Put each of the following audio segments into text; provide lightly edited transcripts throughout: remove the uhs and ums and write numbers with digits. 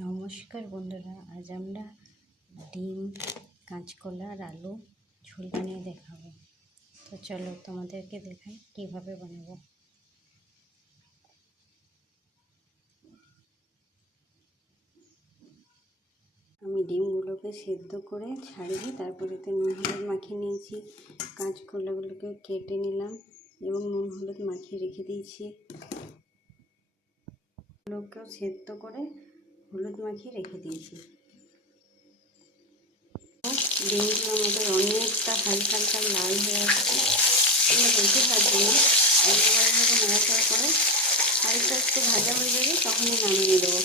নমস্কার বন্ধুরা, আজ আমরা ডিম, কাঁচকলা আর আলু ঝোল বানিয়ে দেখাবো। তো চলো তোমাদেরকে দেখাই কিভাবে বানাবো। আমি ডিমগুলোকে সেদ্ধ করে ছাড়িয়ে তারপরে নুন হলুদ মাখিয়ে নিয়েছি। কাঁচকলাগুলোকে কেটে নিলাম এবং নুন হলুদ মাখিয়ে রেখে দিয়েছি। ওগুলোকেও সেদ্ধ করে হলুদ মাখিয়ে রেখে দিয়েছি। ডিমগুলো আমাদের অনেকটা হালকা হালকা লাল হয়ে আসছে। আমরা বেশি ভাজবো না, একবারে নাড়াচাড়া করে হালকা একটু ভাজা হয়ে যাবে, তখনই নামিয়ে দেবো।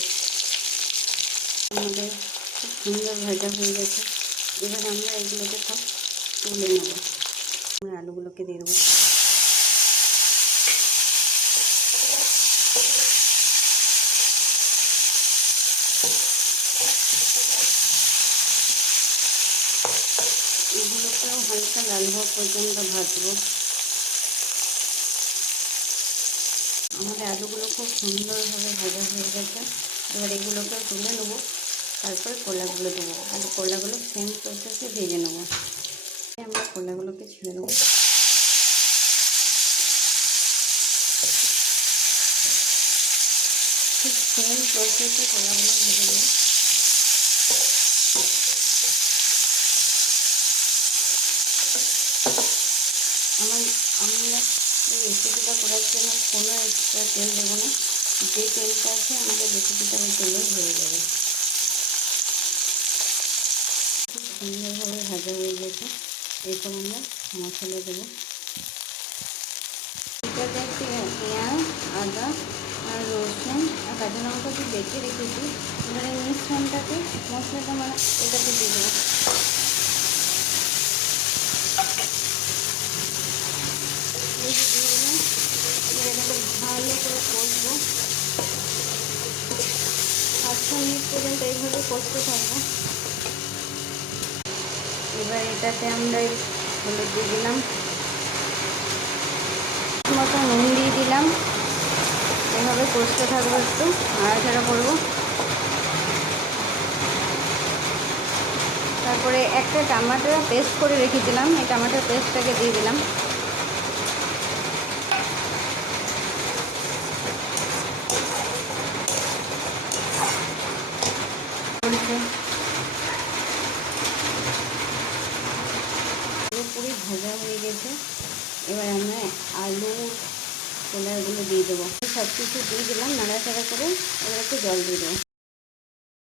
আমাদের খুব সুন্দর ভাজা হয়ে গেছে। এবার আমরা এগুলোকে সব তুলে নেব। আমরা আলুগুলোকে দিয়ে দেবো। এগুলোকেও হালকা লাল হওয়া পর্যন্ত ভাজবো। আমাদের আলুগুলো খুব সুন্দরভাবে ভাজা হয়ে গেছে। এবার এগুলোকে তুলে নেবো, তারপরে কলাগুলো দেবো। আর কলাগুলো সেম প্রসেসে ভেজে নেবো। আমরা কলাগুলোকে ছেড়ে দেবো। ঠিক সেম প্রসেসে কলাগুলো ভেজে নেবো। আমরা এই রেসিপিটা করার জন্য কোনো এক্সট্রা তেল দেবো না। যে তেলটা আছে আমাদের রেসিপিটা ওই তেলেই হয়ে যাবে। খুব সুন্দরভাবে ভাজা হয়ে গেছে। এরপর আমরা মশলা দেবো। এটাতে পেঁয়াজ, আদা আর রসুন আর কাঁচা লঙ্কা দিয়ে বেটে রেখেছি। এবার এই মিশ্রণটাকে মশলাটা এটাতে দিয়ে দেবো। এই যে দিয়ে দিলাম। এবার এটাকে ভালো করে কষবো। 5 মিনিট পর্যন্ত এইভাবে কষতে থাকবো। এবার এটাতে আমরা হলুদ দিয়ে দিলাম, মতো নুন দিয়ে দিলাম। এভাবে কষতে থাকবো, একটু নাড়াচাড়া করবো। তারপরে একটা টমেটো পেস্ট করে রেখেছিলাম, এই টমেটোর পেস্টটাকে দিয়ে দিলাম। পুরোপুরি ভাজা হয়ে গেছে। এবার আমরা আলু কলাগুলো দিয়ে দেবো। সব কিছু দিয়ে দিলাম নাড়াচাড়া করে। এবার একটু জল দিয়ে দেবো।